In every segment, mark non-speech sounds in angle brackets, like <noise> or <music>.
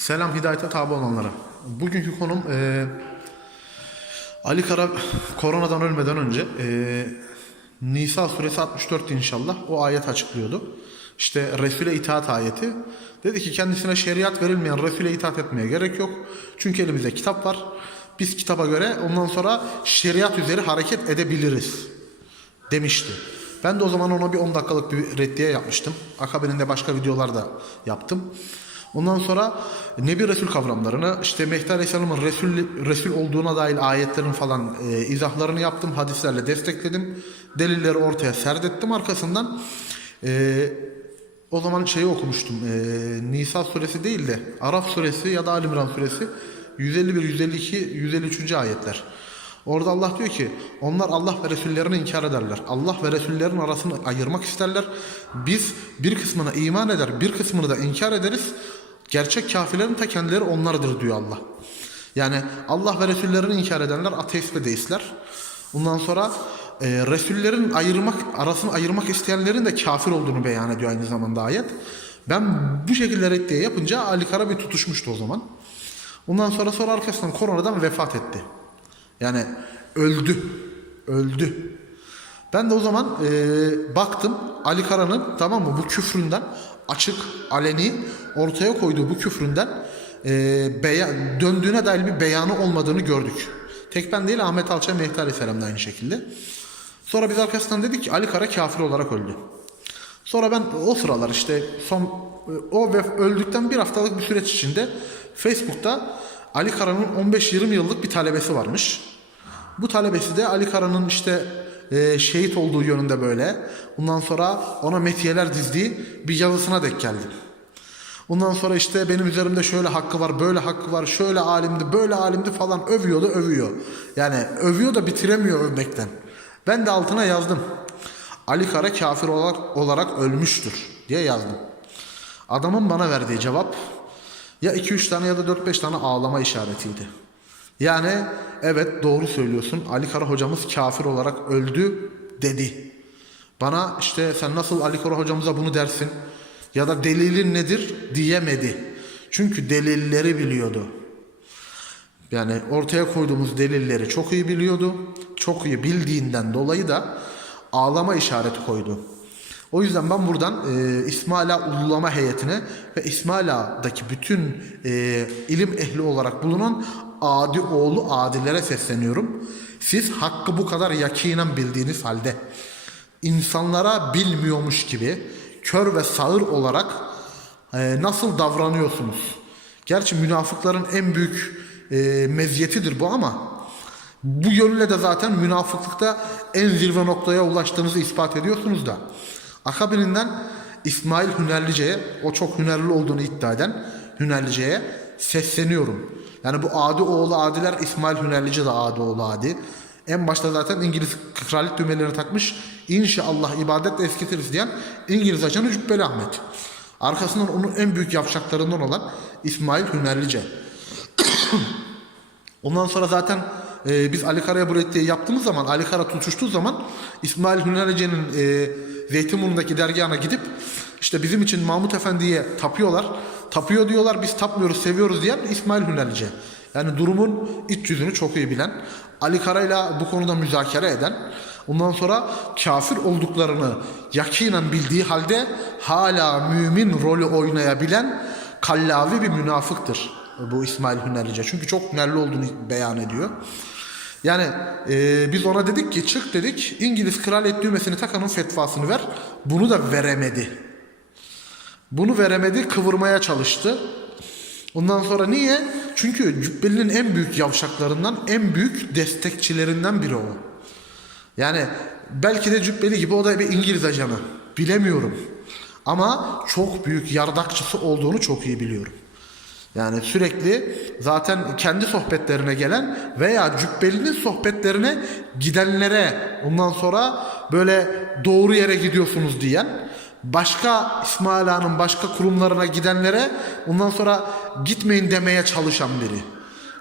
Selam hidayete tabi olanlara. Bugünkü konum eee, Ali Kara koronadan ölmeden önce eee, Nisa suresi 64 inşallah o ayet açıklıyordu. İşte Resul'e itaat ayeti. Dedi ki kendisine şeriat verilmeyen Resul'e itaat etmeye gerek yok. Çünkü elimizde kitap var. Biz kitaba göre ondan sonra şeriat üzeri hareket edebiliriz demişti. Ben de o zaman ona bir 10 dakikalık bir reddiye yapmıştım. Akabinde başka videolar da yaptım. Ondan sonra Nebi Resul kavramlarını, işte Mehdi Aleyhisselam'ın Resul, Resul olduğuna dair ayetlerin falan e, izahlarını yaptım. Hadislerle destekledim. Delilleri ortaya serdettim arkasından. E, o zaman şeyi okumuştum. E, Nisa suresi değil de Araf suresi ya da Ali İmran suresi 151, 152, 153. ayetler. Orada Allah diyor ki onlar Allah ve Resullerini inkar ederler. Allah ve Resullerin arasını ayırmak isterler. Biz bir kısmına iman eder, bir kısmını da inkar ederiz. Gerçek kafirlerin ta kendileri onlardır diyor Allah. Yani Allah ve Resullerini inkar edenler ateist ve deistler. Ondan sonra e, Resullerin ayırmak arasını ayırmak isteyenlerin de kafir olduğunu beyan ediyor aynı zamanda ayet. Ben bu şekilde reddiye yapınca Ali Kara bir tutuşmuştu o zaman. Ondan sonra sonra arkasından koronadan vefat etti. Yani öldü. Öldü. Ben de o zaman e, baktım Ali Kara'nın tamam mı bu küfründen açık aleni ortaya koyduğu bu küfründen e, beya- döndüğüne dair bir beyanı olmadığını gördük. Tek ben değil Ahmet Alçay Mehdi Aleyhisselam da aynı şekilde. Sonra biz arkasından dedik ki Ali Kara kafir olarak öldü. Sonra ben o sıralar işte son o ve öldükten bir haftalık bir süreç içinde Facebook'ta Ali Kara'nın 15-20 yıllık bir talebesi varmış. Bu talebesi de Ali Kara'nın işte e, şehit olduğu yönünde böyle. Ondan sonra ona metiyeler dizdiği bir yazısına denk geldim. Ondan sonra işte benim üzerimde şöyle hakkı var, böyle hakkı var, şöyle alimdi, böyle alimdi falan övüyordu, övüyor. Yani övüyor da bitiremiyor övmekten. Ben de altına yazdım. Ali Kara kafir olarak, olarak ölmüştür diye yazdım. Adamın bana verdiği cevap ya 2-3 tane ya da 4-5 tane ağlama işaretiydi. Yani evet doğru söylüyorsun Ali Kara hocamız kafir olarak öldü dedi. Bana işte sen nasıl Ali Kara hocamıza bunu dersin ya da delilin nedir diyemedi. Çünkü delilleri biliyordu. Yani ortaya koyduğumuz delilleri çok iyi biliyordu. Çok iyi bildiğinden dolayı da ağlama işareti koydu. O yüzden ben buradan e, İsmaila Ululama heyetine ve İsmaila'daki bütün e, ilim ehli olarak bulunan adi oğlu adilere sesleniyorum. Siz hakkı bu kadar yakinen bildiğiniz halde insanlara bilmiyormuş gibi kör ve sağır olarak e, nasıl davranıyorsunuz? Gerçi münafıkların en büyük e, meziyetidir bu ama bu yönüyle de zaten münafıklıkta en zirve noktaya ulaştığınızı ispat ediyorsunuz da. Akabininden İsmail Hünerlice'ye, o çok hünerli olduğunu iddia eden Hünerlice'ye sesleniyorum. Yani bu Adi oğlu Adiler İsmail Hünerlice de Adi oğlu Adi. En başta zaten İngiliz kraliyet düğmelerini takmış. İnşallah ibadetle eskitiriz diyen İngiliz ajanı Cübbeli Ahmet. Arkasından onun en büyük yavşaklarından olan İsmail Hünerlice. <coughs> Ondan sonra zaten e, biz Ali Kara'ya bu reddiye yaptığımız zaman Ali Kara tutuştuğu zaman İsmail Hünerlice'nin e, Zeytinburnu'ndaki dergahına gidip işte bizim için Mahmut Efendi'ye tapıyorlar. Tapıyor diyorlar biz tapmıyoruz seviyoruz diyen İsmail Hünerlice. Yani durumun iç yüzünü çok iyi bilen, Ali Kara'yla bu konuda müzakere eden, ondan sonra kafir olduklarını yakinen bildiği halde hala mümin rolü oynayabilen kallavi bir münafıktır bu İsmail Hünerlice. Çünkü çok hünerli olduğunu beyan ediyor. Yani e, biz ona dedik ki çık dedik İngiliz kraliyet düğmesini takanın fetvasını ver. Bunu da veremedi. Bunu veremedi kıvırmaya çalıştı. Ondan sonra niye? Çünkü Cübbeli'nin en büyük yavşaklarından, en büyük destekçilerinden biri o. Yani belki de Cübbeli gibi o da bir İngiliz ajanı. Bilemiyorum. Ama çok büyük yardakçısı olduğunu çok iyi biliyorum. Yani sürekli zaten kendi sohbetlerine gelen veya Cübbeli'nin sohbetlerine gidenlere ondan sonra böyle doğru yere gidiyorsunuz diyen başka İsmail Ağa'nın başka kurumlarına gidenlere ondan sonra gitmeyin demeye çalışan biri.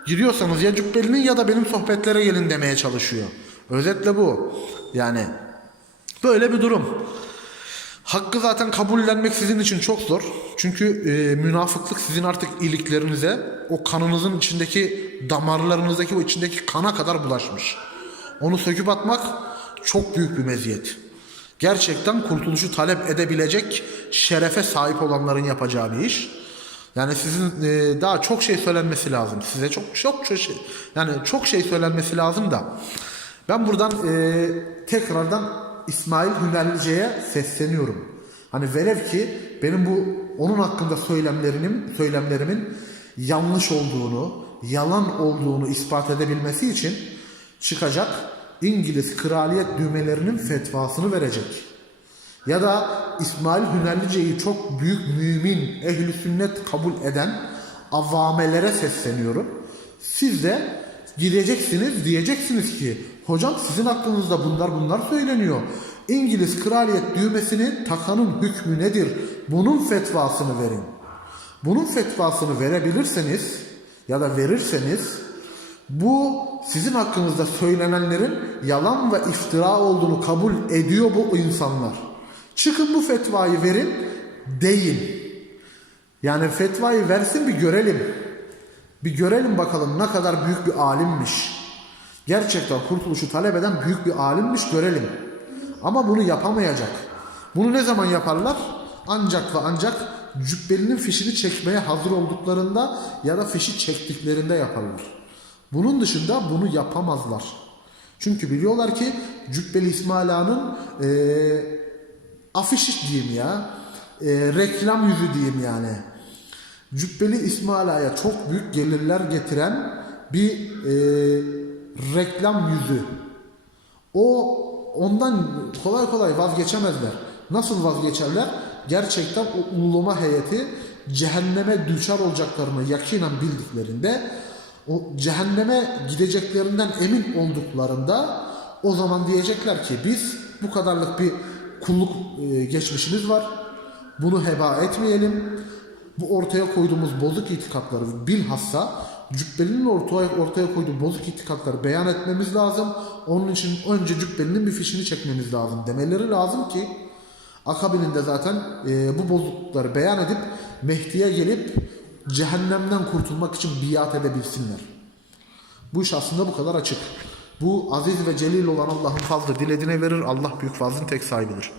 Gidiyorsanız ya Cübbeli'nin ya da benim sohbetlere gelin demeye çalışıyor. Özetle bu. Yani böyle bir durum. Hakkı zaten kabullenmek sizin için çok zor. Çünkü e, münafıklık sizin artık iliklerinize, o kanınızın içindeki damarlarınızdaki o içindeki kana kadar bulaşmış. Onu söküp atmak çok büyük bir meziyet. Gerçekten kurtuluşu talep edebilecek şerefe sahip olanların yapacağı bir iş. Yani sizin e, daha çok şey söylenmesi lazım. Size çok çok çok şey yani çok şey söylenmesi lazım da ben buradan e, tekrardan İsmail Hünerlice'ye sesleniyorum. Hani velev ki benim bu onun hakkında söylemlerinin söylemlerimin yanlış olduğunu, yalan olduğunu ispat edebilmesi için çıkacak İngiliz kraliyet düğmelerinin fetvasını verecek. Ya da İsmail Hünerlice'yi çok büyük mümin, ehli sünnet kabul eden avamelere sesleniyorum. Siz de gideceksiniz diyeceksiniz ki hocam sizin hakkınızda bunlar bunlar söyleniyor. İngiliz kraliyet düğmesini takanın hükmü nedir? Bunun fetvasını verin. Bunun fetvasını verebilirseniz ya da verirseniz bu sizin hakkınızda söylenenlerin yalan ve iftira olduğunu kabul ediyor bu insanlar. Çıkın bu fetvayı verin deyin. Yani fetvayı versin bir görelim. Bir görelim bakalım ne kadar büyük bir alimmiş. Gerçekten kurtuluşu talep eden büyük bir alimmiş görelim. Ama bunu yapamayacak. Bunu ne zaman yaparlar? Ancak ve ancak cübbelinin fişini çekmeye hazır olduklarında ya da fişi çektiklerinde yaparlar. Bunun dışında bunu yapamazlar. Çünkü biliyorlar ki Cübbeli İsmail Ağa'nın eee afişi diyeyim ya. eee, reklam yüzü diyeyim yani. Cübbeli İsmail Ağa'ya çok büyük gelirler getiren bir eee, reklam yüzü. O ondan kolay kolay vazgeçemezler. Nasıl vazgeçerler? Gerçekten o ululama heyeti cehenneme düçar olacaklarını yakinen bildiklerinde o cehenneme gideceklerinden emin olduklarında o zaman diyecekler ki biz bu kadarlık bir kulluk e, geçmişimiz var. Bunu heba etmeyelim. Bu ortaya koyduğumuz bozuk itikatları bilhassa Cübbeli'nin ortaya, ortaya koyduğu bozuk itikatları beyan etmemiz lazım. Onun için önce Cübbeli'nin bir fişini çekmemiz lazım demeleri lazım ki akabininde zaten e, bu bozuklukları beyan edip Mehdi'ye gelip cehennemden kurtulmak için biat edebilsinler. Bu iş aslında bu kadar açık. Bu aziz ve celil olan Allah'ın fazla dilediğine verir. Allah büyük fazlın tek sahibidir.